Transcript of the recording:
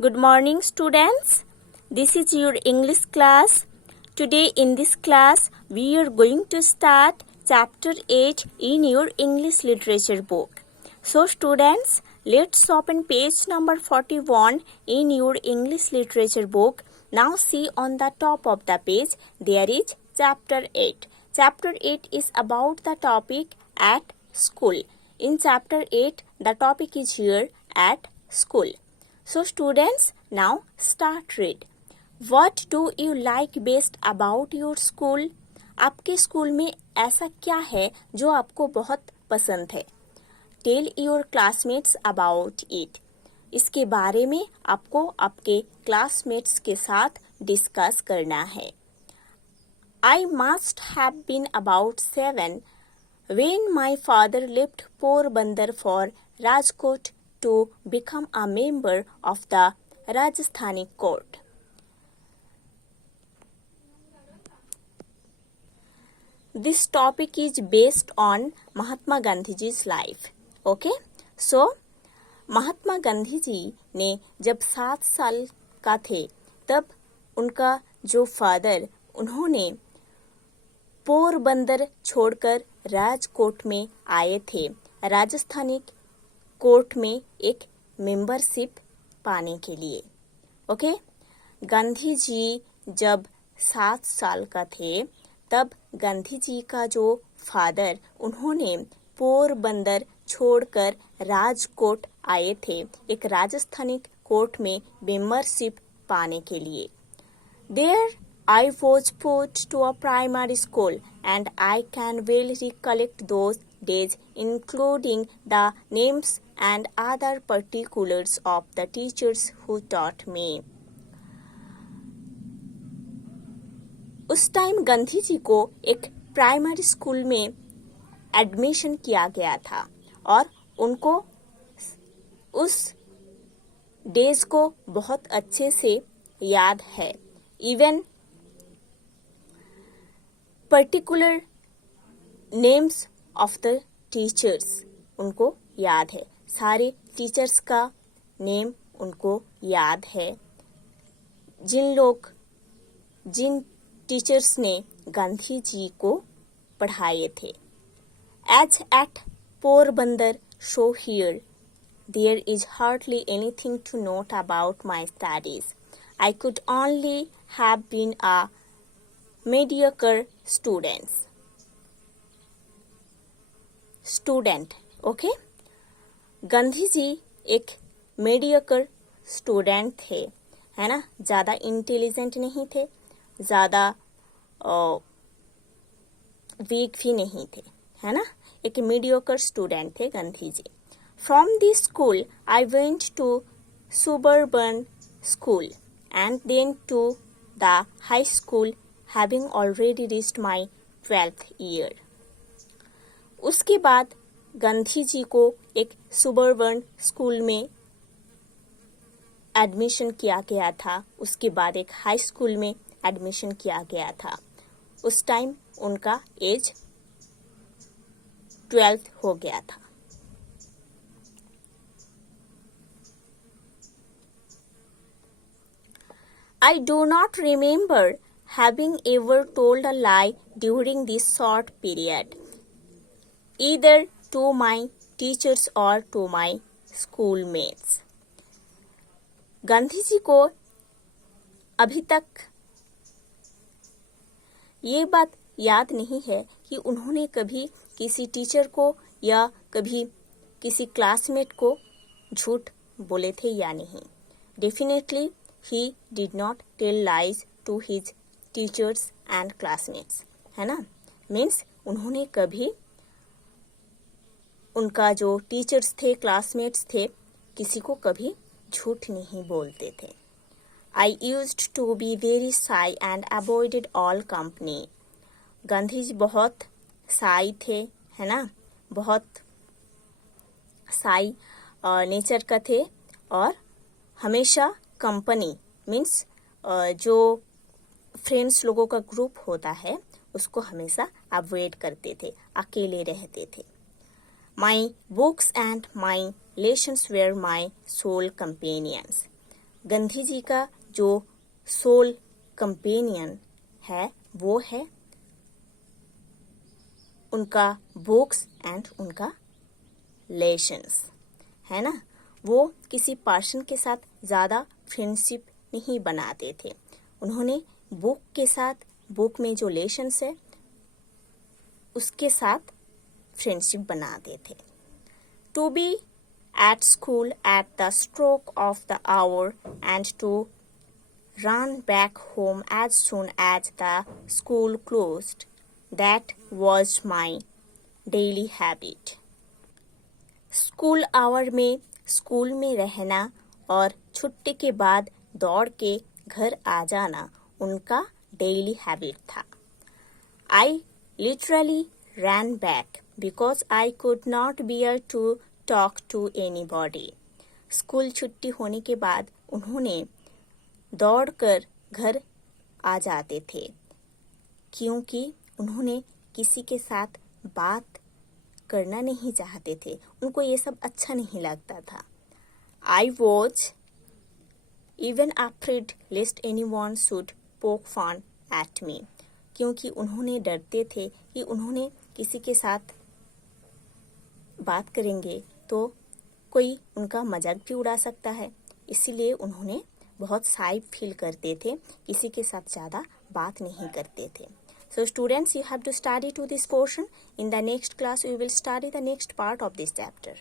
Good morning, students. This is your English class. Today in this class, we are going to start chapter 8 in your English literature book. So, students, let's open page number 41 in your English literature book. Now, see on the top of the page, there is chapter 8. Chapter 8 is about the topic at school. In chapter 8, the topic is here at school. So students, now start read. What do you like best about your school? आपके school में ऐसा क्या है जो आपको बहुत पसंद है? Tell your classmates about it. इसके बारे में आपको आपके क्लासमेट्स के साथ डिस्कस करना है. I must have been about 7 when my father left Porbandar for Rajkot to become a member of the Rajasthani court. This topic is based on Mahatma Gandhi's life. Okay? So, Mahatma Gandhi ji ने जब 7 साल का थे तब उनका जो फादर उन्होंने पोरबंदर छोड़कर राजकोट में आए थे राजस्थानी कोर्ट में एक मेंबरशिप पाने के लिए. ओके, गांधी जी जब 7 साल का थे तब गांधी जी का जो फादर उन्होंने पोरबंदर छोड़कर राजकोट आए थे एक राजस्थानी कोर्ट में मेंबरशिप पाने के लिए. There I was put to a primary school and I can well recollect those days, including the names and other particulars of the teachers who taught me. उस टाइम गांधी जी को एक प्राइमरी स्कूल में admission किया गया था और उनको उस डेज को बहुत अच्छे से याद है. Even particular names of the teachers उनको याद है. सारे टीचर्स का नेम उनको याद है जिन टीचर्स ने गांधी जी को पढ़ाए थे. As at Porbandar, so here, there is hardly anything to note about my studies. I could only have been a mediocre student. Okay? Gandhi ji एक mediocre student थे, है ना? ज़्यादा इंटेलिजेंट नहीं थे, ज़्यादा वीक भी नहीं थे, है ना? एक mediocre student थे Gandhi ji. From this school, I went to suburban school and then to the high school, having already reached my 12th year. उसके बाद गांधी जी को एक सुबर्बन स्कूल में एडमिशन किया गया था. उसके बाद एक हाई स्कूल में एडमिशन किया गया था. उस टाइम उनका एज 12 हो गया था. I do not remember having ever told a lie during this short period, either to my teachers or to my schoolmates. Gandhi ji को अभी तक ये बात याद नहीं है कि उन्होंने कभी किसी टीचर को या कभी किसी क्लासमेट को झूठ बोले थे या नहीं. Definitely, he did not tell lies to his teachers and classmates. है ना? मीन्स उन्होंने कभी उनका जो टीचर्स थे, क्लासमेट्स थे, किसी को कभी झूठ नहीं बोलते थे. I used to be very shy and avoided all company. Gandhi ji बहुत साई थे, है ना? बहुत साई नेचर का थे और हमेशा कंपनी मीन्स जो फ्रेंड्स लोगों का ग्रुप होता है उसको हमेशा अवॉइड करते थे, अकेले रहते थे. My books and my lessons were my sole companions. Gandhi ji का जो सोल कंपेनियन है वो है उनका बुक्स एंड उनका लेसन्स, है ना। वो किसी पर्सन के साथ ज़्यादा फ्रेंडशिप नहीं बनाते थे। उन्होंने बुक के साथ, बुक में जो लेसन्स है उसके साथ फ्रेंडशिप बनाते थे। To be at school at the stroke of the hour and to run back home as soon as the school closed. That was my daily habit. School hour में school में रहना और छुट्टी के बाद दौड़ के घर आ जाना उनका डेली हैबिट था। I literally ran back because I could not bear to talk to anybody. School छुट्टी होने के बाद उन्होंने दौड़कर घर आ जाते थे क्योंकि उन्होंने किसी के साथ बात करना नहीं चाहते थे, उनको ये सब अच्छा नहीं लगता था। I was even afraid lest anyone should poke fun at me. क्योंकि उन्होंने डरते थे कि उन्होंने किसी के साथ बात करेंगे तो कोई उनका मजाक भी उड़ा सकता है, इसीलिए उन्होंने बहुत शाय फील करते थे, किसी के साथ ज़्यादा बात नहीं करते थे। So students, you have to study to this portion. In the next class, we will study the next part of this chapter.